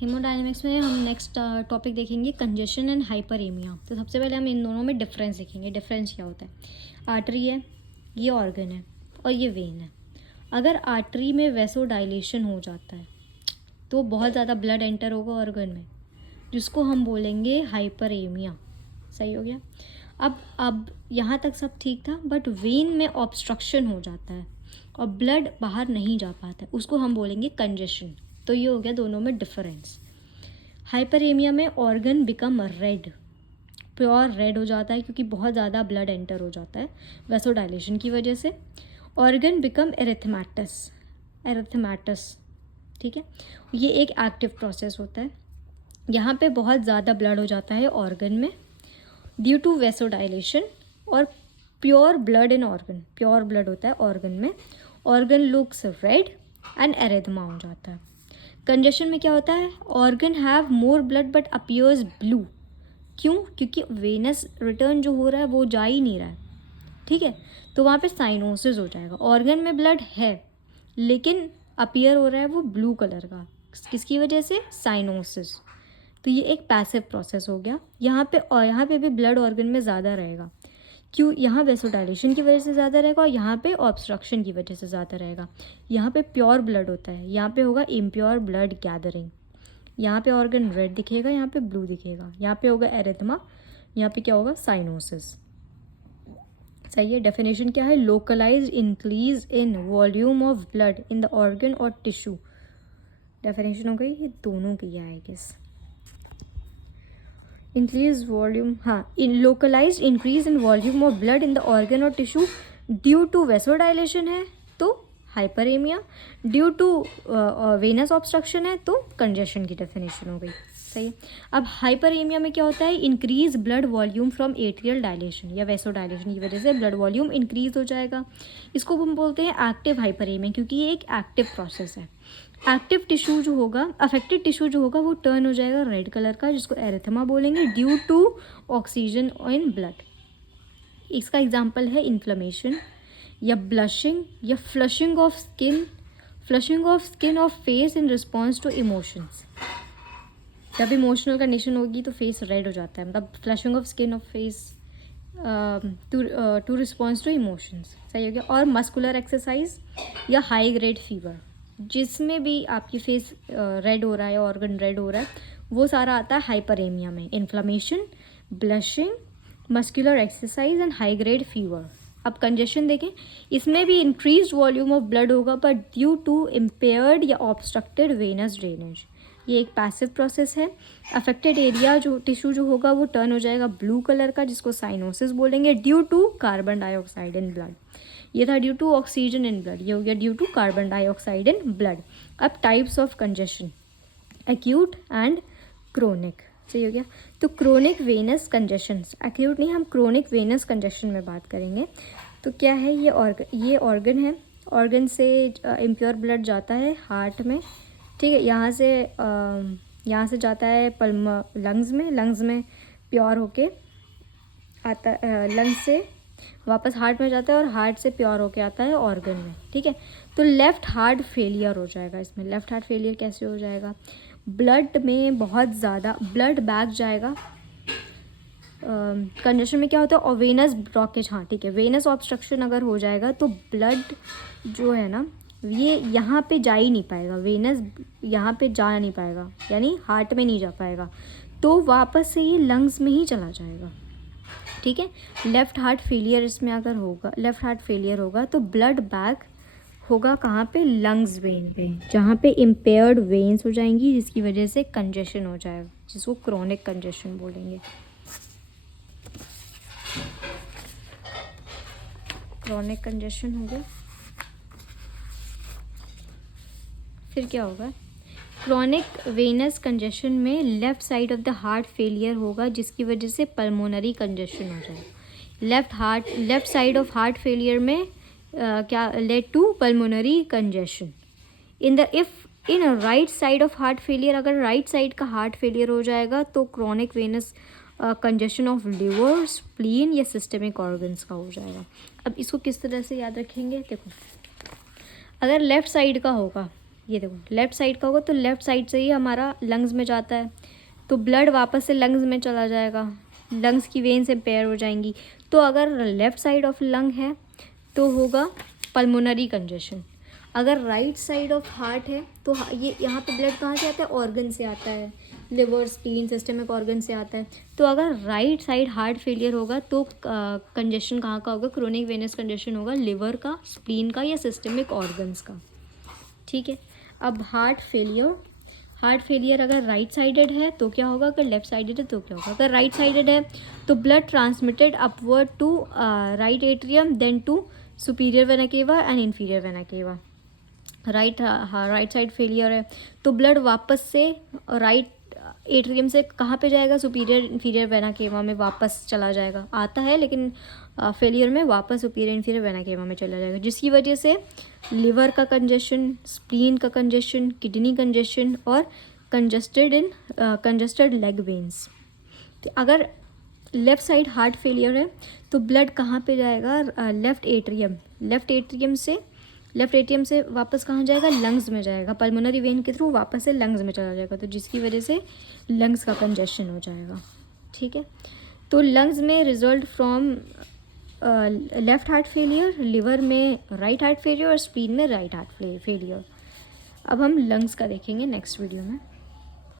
हेमोडायनेमिक्स में हम next topic देखेंगे कंजेशन एंड हाइपरेमिया। तो सबसे पहले हम इन दोनों में डिफरेंस देखेंगे। डिफरेंस क्या होता है? आर्टरी है, ये ऑर्गन है, और ये वेन है। अगर आर्टरी में वैसो डायलेशन हो जाता है तो बहुत ज़्यादा ब्लड एंटर होगा ऑर्गन में, जिसको हम बोलेंगे हाइपरेमिया। सही हो गया। अब यहाँ तक सब ठीक था, बट वेन में ऑब्स्ट्रक्शन हो जाता है और ब्लड बाहर नहीं जा पाता है, उसको हम बोलेंगे कंजेशन। तो ये हो गया दोनों में डिफरेंस। हाइपरेमिया में organ become red, pure red हो जाता है क्योंकि बहुत ज़्यादा ब्लड एंटर हो जाता है वैसोडाइलेशन की वजह से। ऑर्गन बिकम एरिथेमेटस, ठीक है। ये एक एक्टिव प्रोसेस होता है। यहाँ पे बहुत ज़्यादा ब्लड हो जाता है ऑर्गन में ड्यू टू वैसोडाइलेशन, और pure blood in organ, pure blood होता है ऑर्गन में। Organ looks red and erythema हो जाता है। कंजेशन में क्या होता है? Organ have more blood but appears blue. क्यों? क्योंकि वेनस रिटर्न जो हो रहा है वो जा ही नहीं रहा है, ठीक है। तो वहाँ पे साइनोसिस हो जाएगा। ऑर्गन में ब्लड है लेकिन अपीयर हो रहा है वो ब्लू कलर का, किसकी वजह से? साइनोसिस। तो ये एक पैसिव प्रोसेस हो गया। यहाँ पे भी ब्लड ऑर्गन में ज़्यादा रहेगा। क्यों? यहाँ वैसोडाइलेशन की वजह से ज़्यादा रहेगा और यहाँ पे ऑब्स्ट्रक्शन की वजह से ज़्यादा रहेगा। यहाँ पे प्योर ब्लड होता है, यहाँ पे होगा इम्प्योर ब्लड गैदरिंग। यहाँ पे ऑर्गन रेड दिखेगा, यहाँ पे ब्लू दिखेगा। यहाँ पे होगा एरिथमा, यहाँ पे क्या होगा? साइनोसिस। सही है। डेफिनेशन क्या है? Localised increase in volume of blood in the organ और टिश्यू। डेफिनेशन हो गई। ये दोनों की है आई गेस। इंक्रीज वॉल्यूम, हाँ, in localized increase in volume of blood in the organ और टिश्यू ड्यू टू वैसोडाइलेशन है तो hyperaemia, due to venous obstruction है तो कंजेशन की डेफिनेशन हो गई। सही है। अब हाइपरेमिया में क्या होता है? Increase blood volume from atrial dilation या वैसोडाइलेशन की वजह से ब्लड वॉल्यूम इंक्रीज हो जाएगा। इसको हम बोलते हैं एक्टिव हाइपरेमिया, क्योंकि ये एक एक्टिव प्रोसेस है। एक्टिव टिश्यू जो होगा, अफेक्टेड टिश्यू जो होगा वो टर्न हो जाएगा रेड कलर का, जिसको एरिथमा बोलेंगे, due to oxygen in blood. इसका एग्जांपल है इन्फ्लेमेशन या ब्लशिंग या flushing of skin of face in response to emotions. जब इमोशनल कंडीशन होगी तो फेस रेड हो जाता है, मतलब flushing of skin of face to response to emotions. सही हो गया। और मस्कुलर एक्सरसाइज या हाई ग्रेड फीवर, जिसमें भी आपकी फेस रेड हो रहा है, ऑर्गन रेड हो रहा है, वो सारा आता है हाइपरेमिया में। Inflammation, blushing, muscular exercise and high grade fever. अब कंजेशन देखें, इसमें भी इंक्रीज वॉल्यूम ऑफ ब्लड होगा बट ड्यू टू इम्पेयर्ड या ऑब्स्ट्रक्टेड वेनस ड्रेनेज। ये एक पैसिव प्रोसेस है। अफेक्टेड एरिया जो टिश्यू जो होगा वो टर्न हो जाएगा ब्लू कलर का, जिसको साइनोसिस बोलेंगे, due to carbon dioxide in blood. ये था due to oxygen in blood, ये हो गया due to carbon dioxide in blood. अब types of congestion, acute and chronic. सही हो गया। तो क्रोनिक वेनस कंजेशन, एक्यूट नहीं, हम क्रोनिक वेनस कंजेशन में बात करेंगे। तो क्या है? ये ऑर्गन है। ऑर्गन से इम्प्योर ब्लड जाता है हार्ट में, ठीक है। यहाँ से जाता है लंग्स में प्योर होके आता, लंग्स से वापस हार्ट में जाता है और हार्ट से प्योर होके आता है ऑर्गन में, ठीक है। तो लेफ्ट हार्ट फेलियर हो जाएगा इसमें। लेफ्ट हार्ट फेलियर कैसे हो जाएगा? ब्लड में बहुत ज़्यादा ब्लड बैक जाएगा। कंजेशन में क्या होता है? और वेनस ब्लॉकेज, हाँ ठीक है, वेनस ऑब्स्ट्रक्शन अगर हो जाएगा तो ब्लड जो है ना, ये यहाँ पे जा ही नहीं पाएगा, वेनस यहाँ पे जा नहीं पाएगा, यानी हार्ट में नहीं जा पाएगा, तो वापस से ये लंग्स में ही चला जाएगा, ठीक है। लेफ्ट हार्ट फेलियर इसमें अगर होगा, लेफ्ट हार्ट फेलियर होगा तो ब्लड बैक होगा कहाँ पे? लंग्स वेन पे, जहाँ पे इम्पेयर्ड वेन्स हो जाएंगी, जिसकी वजह से कंजेशन हो जाएगा, जिसको क्रोनिक कंजेशन बोलेंगे। क्रोनिक कंजेशन हो गया। फिर क्या होगा? क्रोनिक वेनस कंजेशन में left side of the heart failure होगा, जिसकी वजह से पल्मोनरी कंजेशन हो जाएगा। Left side of heart failure में क्या lead to pulmonary congestion. In right side of heart failure, अगर राइट साइड का हार्ट फेलियर हो जाएगा तो chronic venous congestion of liver, spleen या सिस्टमिक ऑर्गन्स का हो जाएगा। अब इसको किस तरह से याद रखेंगे? देखो, अगर लेफ्ट साइड का होगा, ये देखो लेफ़्ट साइड का होगा तो लेफ़्ट साइड से ही हमारा लंग्स में जाता है, तो ब्लड वापस से लंग्स में चला जाएगा, लंग्स की वेन्स इम्पेयर हो जाएंगी। तो अगर लेफ़्ट साइड ऑफ लंग है तो होगा पल्मोनरी कंजेशन। अगर राइट साइड ऑफ हार्ट है तो ये यहाँ पे ब्लड कहाँ से आता है, ऑर्गन से आता है, लिवर, स्प्लीन, सिस्टमिक ऑर्गन से आता है। तो अगर राइट साइड हार्ट फेलियर होगा तो कंजेशन कहाँ का होगा, क्रोनिक वेनस कंजेशन होगा, लिवर का, स्प्लीन का या सिस्टमिक ऑर्गन्स का। ठीक है। अब हार्ट फेलियर अगर राइट साइडेड है तो क्या होगा, अगर लेफ्ट साइडेड है तो क्या होगा। अगर राइट साइडेड है तो blood transmitted upward to right atrium then to superior vena cava and inferior vena cava. Right side failure है तो ब्लड वापस से राइट एट्रियम से कहाँ पे जाएगा, सुपीरियर इन्फीरियर वेना केवा में वापस चला जाएगा, आता है लेकिन फेलियर में वापस सुपीरियर इन्फीरियर वेना केवा में चला जाएगा, जिसकी वजह से लिवर का कंजेशन, स्प्लीन का कंजेशन, किडनी कंजेशन और कंजेस्टेड लेग वेन्स। तो अगर लेफ़्ट साइड हार्ट फेलियर है तो ब्लड कहाँ पे जाएगा, लेफ़्ट एट्रियम से वापस कहाँ जाएगा, लंग्स में जाएगा, पल्मोनरी वेन के थ्रू वापस से लंग्स में चला जाएगा, तो जिसकी वजह से लंग्स का कंजेशन हो जाएगा। ठीक है। तो लंग्स में result from left heart failure, liver में राइट हार्ट फेलियर और स्प्लीन में राइट हार्ट फेलियर। अब हम लंग्स का देखेंगे नेक्स्ट वीडियो में।